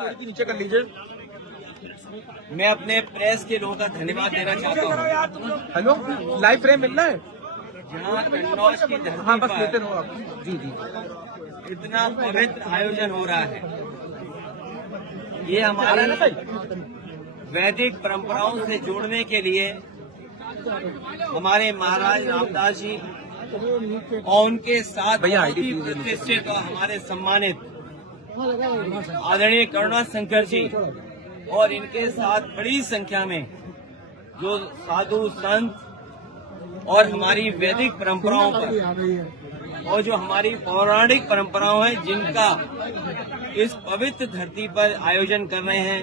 पर नीचे कर लीजिए। मैं अपने प्रेस के लोगों का धन्यवाद देना चाहता हूँ। हेलो, लाइव फ्रेम मिलना है? जहाँ कन्नौज की हाँ, बस धरती लेते पर रहो आप। जी जी। इतना पवित्र आयोजन हो रहा है, ये हमारे वैदिक परंपराओं से जोड़ने के लिए हमारे महाराज रामदास जी और उनके साथ बहुत ही प्रतिष्ठित और हमारे सम्मानित आदरणीय करुणा शंकर जी और इनके साथ बड़ी संख्या में जो साधु संत और हमारी वैदिक परंपराओं पर और जो हमारी पौराणिक परंपराओं हैं जिनका इस पवित्र धरती पर आयोजन कर रहे हैं,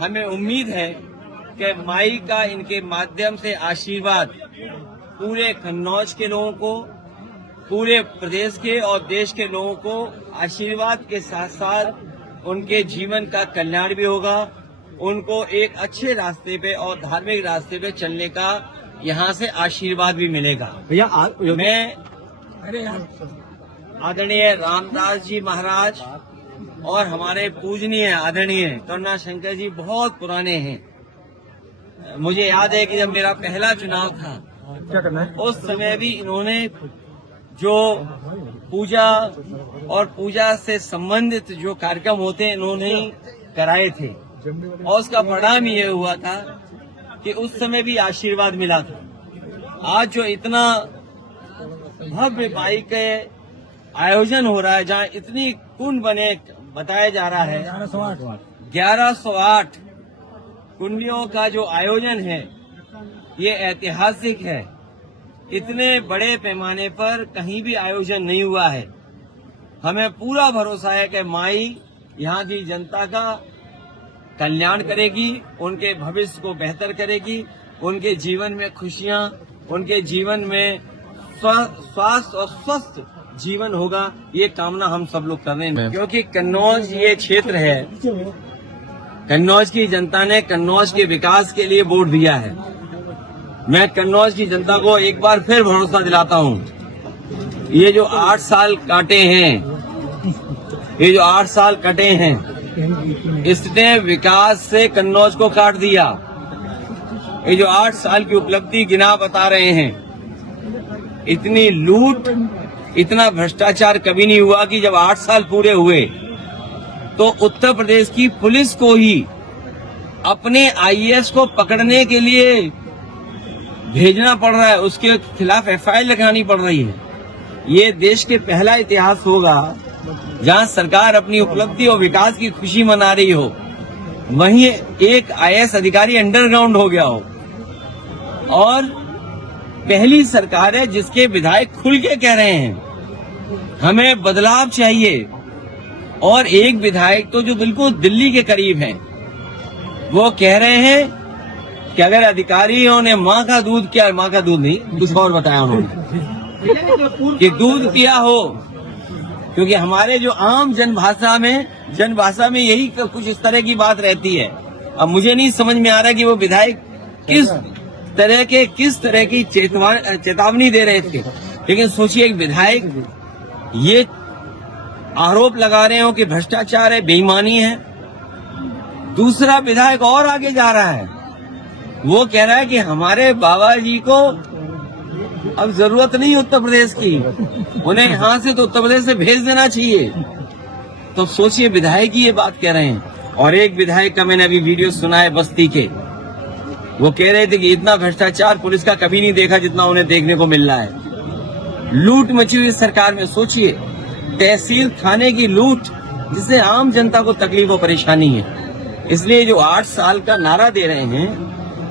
हमें उम्मीद है कि माई का इनके माध्यम से आशीर्वाद पूरे कन्नौज के लोगों को, पूरे प्रदेश के और देश के लोगों को आशीर्वाद के साथ साथ उनके जीवन का कल्याण भी होगा, उनको एक अच्छे रास्ते पे और धार्मिक रास्ते पे चलने का यहाँ से आशीर्वाद भी मिलेगा। मैं आदरणीय रामदास जी महाराज और हमारे पूजनीय आदरणीय करुणा शंकर जी बहुत पुराने हैं। मुझे याद है कि जब मेरा पहला चुनाव था, क्या करना है? उस समय भी इन्होंने जो पूजा और पूजा से संबंधित जो कार्यक्रम होते हैं इन्होंने कराए थे और उसका परिणाम ये हुआ था कि उस समय भी आशीर्वाद मिला था। आज जो इतना भव्य माई के आयोजन हो रहा है, जहाँ इतनी कुंड बने बताया जा रहा है, 1108 कुंडियों का जो आयोजन है ये ऐतिहासिक है। इतने बड़े पैमाने पर कहीं भी आयोजन नहीं हुआ है। हमें पूरा भरोसा है कि माई यहाँ की जनता का कल्याण करेगी, उनके भविष्य को बेहतर करेगी, उनके जीवन में खुशियाँ, उनके जीवन में स्वास्थ्य और स्वस्थ जीवन होगा, ये कामना हम सब लोग कर रहे हैं। क्योंकि कन्नौज ये क्षेत्र है, कन्नौज की जनता ने कन्नौज के विकास के लिए वोट दिया है। मैं कन्नौज की जनता को एक बार फिर भरोसा दिलाता हूँ, ये जो 8 साल काटे हैं, ये जो 8 साल कटे हैं, इसने विकास से कन्नौज को काट दिया। ये जो 8 साल की उपलब्धि गिना बता रहे हैं, इतनी लूट, इतना भ्रष्टाचार कभी नहीं हुआ कि जब 8 साल पूरे हुए तो उत्तर प्रदेश की पुलिस को ही अपने आईएएस को पकड़ने के लिए भेजना पड़ रहा है, उसके खिलाफ एफआईआर लगानी पड़ रही है। ये देश के पहला इतिहास होगा जहां सरकार अपनी उपलब्धि और विकास की खुशी मना रही हो, वहीं एक आईएएस अधिकारी अंडरग्राउंड हो गया हो। और पहली सरकार है जिसके विधायक खुल के कह रहे हैं हमें बदलाव चाहिए, और एक विधायक तो जो बिल्कुल दिल्ली के करीब हैं, वो कह रहे हैं कि अगर अधिकारियों ने माँ का दूध किया, माँ का दूध नहीं कुछ और बताया उन्होंने कि दूध पिया हो, क्योंकि हमारे जो आम जनभाषा में यही कुछ इस तरह की बात रहती है। अब मुझे नहीं समझ में आ रहा कि वो विधायक किस तरह की चेतावनी दे रहे थे। लेकिन सोचिए, एक विधायक ये आरोप लगा रहे हो कि भ्रष्टाचार है, बेईमानी है। दूसरा विधायक और आगे जा रहा है, वो कह रहा है कि हमारे बाबा जी को अब जरूरत नहीं उत्तर प्रदेश की, उन्हें यहाँ से तो उत्तर प्रदेश से भेज देना चाहिए। तो सोचिए, विधायक ही ये बात कह रहे हैं। और एक विधायक का मैंने अभी वीडियो सुना है बस्ती के, वो कह रहे थे कि इतना भ्रष्टाचार पुलिस का कभी नहीं देखा जितना उन्हें देखने को मिल रहा है। लूट मची हुई सरकार में, सोचिए, तहसील थाने की लूट, जिससे आम जनता को तकलीफ और परेशानी है। इसलिए जो 8 साल का नारा दे रहे हैं,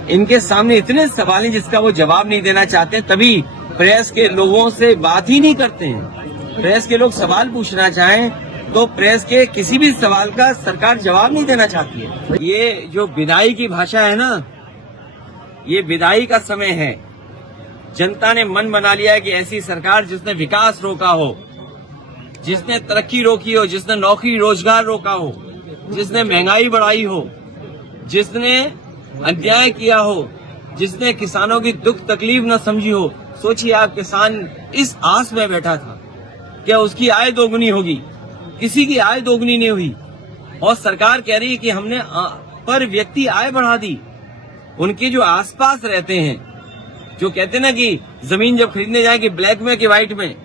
इनके सामने इतने सवाल हैं जिसका वो जवाब नहीं देना चाहते, तभी प्रेस के लोगों से बात ही नहीं करते हैं। प्रेस के लोग सवाल पूछना चाहें तो प्रेस के किसी भी सवाल का सरकार जवाब नहीं देना चाहती है। ये जो विदाई की भाषा है ना, ये विदाई का समय है। जनता ने मन बना लिया है कि ऐसी सरकार जिसने विकास रोका हो, जिसने तरक्की रोकी हो, जिसने नौकरी रोजगार रोका हो, जिसने महंगाई बढ़ाई हो, जिसने अन्याय किया हो, जिसने किसानों की दुख तकलीफ न समझी हो। सोचिए, आप किसान इस आस में बैठा था क्या उसकी आय दोगुनी होगी, किसी की आय दोगुनी नहीं हुई। और सरकार कह रही है कि हमने पर व्यक्ति आय बढ़ा दी। उनके जो आसपास रहते हैं, जो कहते हैं ना कि जमीन जब खरीदने जाए कि ब्लैक में कि व्हाइट में,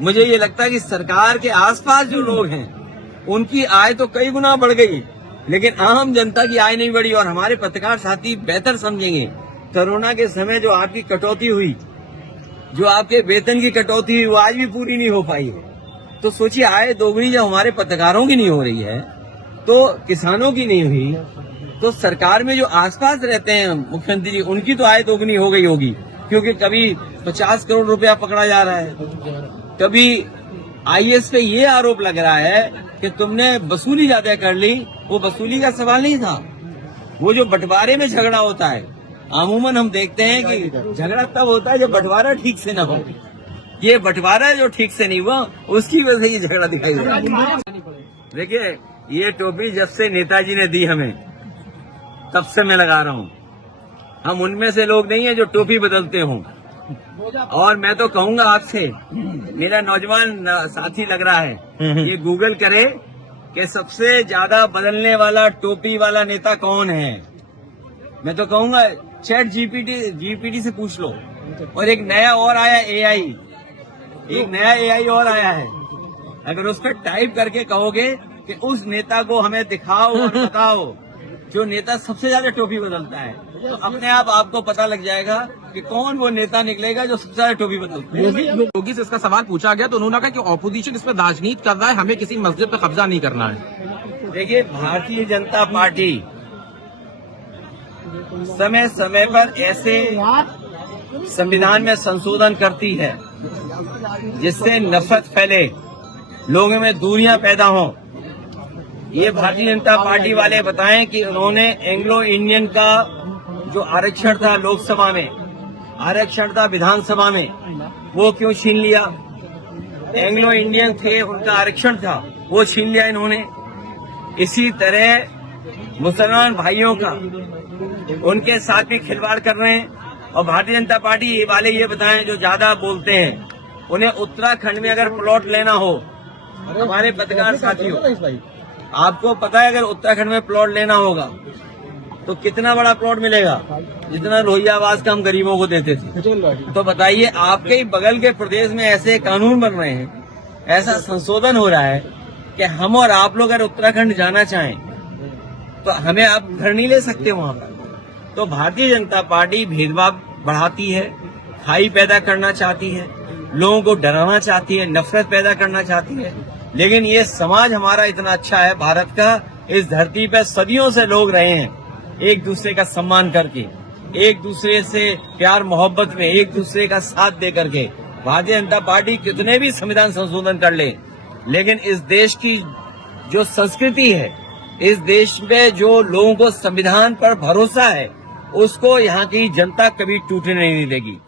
मुझे ये लगता है कि सरकार के आसपास जो लोग हैं उनकी आय तो कई गुना बढ़ गई, लेकिन आम जनता की आय नहीं बढ़ी। और हमारे पत्रकार साथी बेहतर समझेंगे, कोरोना के समय जो आपकी कटौती हुई, जो आपके वेतन की कटौती हुई, वो आज भी पूरी नहीं हो पाई है। तो सोचिए, आय दोगुनी जब हमारे पत्रकारों की नहीं हो रही है, तो किसानों की नहीं हुई, तो सरकार में जो आसपास रहते हैं मुख्यमंत्री जी, उनकी तो आय दोगुनी हो गई होगी। क्योंकि कभी 50 करोड़ रुपया पकड़ा जा रहा है, कभी आईएएस पे ये आरोप लग रहा है कि तुमने वसूली ज्यादा कर ली। वो वसूली का सवाल नहीं था, वो जो बंटवारे में झगड़ा होता है, अमूमन हम देखते हैं कि झगड़ा तब होता है जब बंटवारा ठीक से न हो। ये बंटवारा जो ठीक से नहीं हुआ, उसकी वजह से ये झगड़ा दिखाई दे रहा है। देखिए, ये टोपी जब से नेताजी ने दी हमें, तब से मैं लगा रहा हूँ। हम उनमें से लोग नहीं है जो टोपी बदलते हों। और मैं तो कहूंगा आपसे, मेरा नौजवान साथी लग रहा है, ये गूगल करे कि सबसे ज्यादा बदलने वाला टोपी वाला नेता कौन है। मैं तो कहूंगा चैट जीपीटी से पूछ लो। और एक नया और आया एआई, एक नया एआई और आया है। अगर उस पर टाइप करके कहोगे कि उस नेता को हमें दिखाओ और बताओ जो नेता सबसे ज्यादा टोपी बदलता है, तो अपने आप आपको पता लग जाएगा कि कौन वो नेता निकलेगा जो सबसे ज्यादा टोपी बदलता है। योगी से इसका सवाल पूछा गया तो उन्होंने कहा कि ऑपोजिशन इसमें राजनीति कर रहा है, हमें किसी मस्जिद पर कब्जा नहीं करना है। देखिए, भारतीय जनता पार्टी समय समय पर ऐसे संविधान में संशोधन करती है जिससे नफरत फैले, लोगों में दूरियां पैदा हों। ये भारतीय जनता पार्टी वाले बताएं कि उन्होंने एंग्लो इंडियन का जो आरक्षण था लोकसभा में, आरक्षण था विधानसभा में, वो क्यों छीन लिया। एंग्लो इंडियन थे, उनका आरक्षण था, वो छीन लिया इन्होंने। इसी तरह मुसलमान भाइयों का, उनके साथ भी खिलवाड़ कर रहे हैं। और भारतीय जनता पार्टी वाले ये बताएं, जो ज्यादा बोलते हैं, उन्हें उत्तराखंड में अगर प्लॉट लेना हो, हमारे पत्रकार साथियों, आपको पता है अगर उत्तराखंड में प्लॉट लेना होगा तो कितना बड़ा प्लॉट मिलेगा, जितना लोहिया आवास का हम गरीबों को देते थे। तो बताइए, आपके ही बगल के प्रदेश में ऐसे कानून बन रहे हैं, ऐसा संशोधन हो रहा है कि हम और आप लोग अगर उत्तराखंड जाना चाहें तो हमें आप घर नहीं ले सकते वहां पर। तो भारतीय जनता पार्टी भेदभाव बढ़ाती है, खाई पैदा करना चाहती है, लोगों को डराना चाहती है, नफरत पैदा करना चाहती है। लेकिन ये समाज हमारा इतना अच्छा है, भारत का, इस धरती पे सदियों से लोग रहे हैं एक दूसरे का सम्मान करके, एक दूसरे से प्यार मोहब्बत में, एक दूसरे का साथ दे करके। भारतीय जनता पार्टी कितने भी संविधान संशोधन कर ले, लेकिन इस देश की जो संस्कृति है, इस देश में जो लोगों को संविधान पर भरोसा है, उसको यहाँ की जनता कभी टूटने नहीं देगी।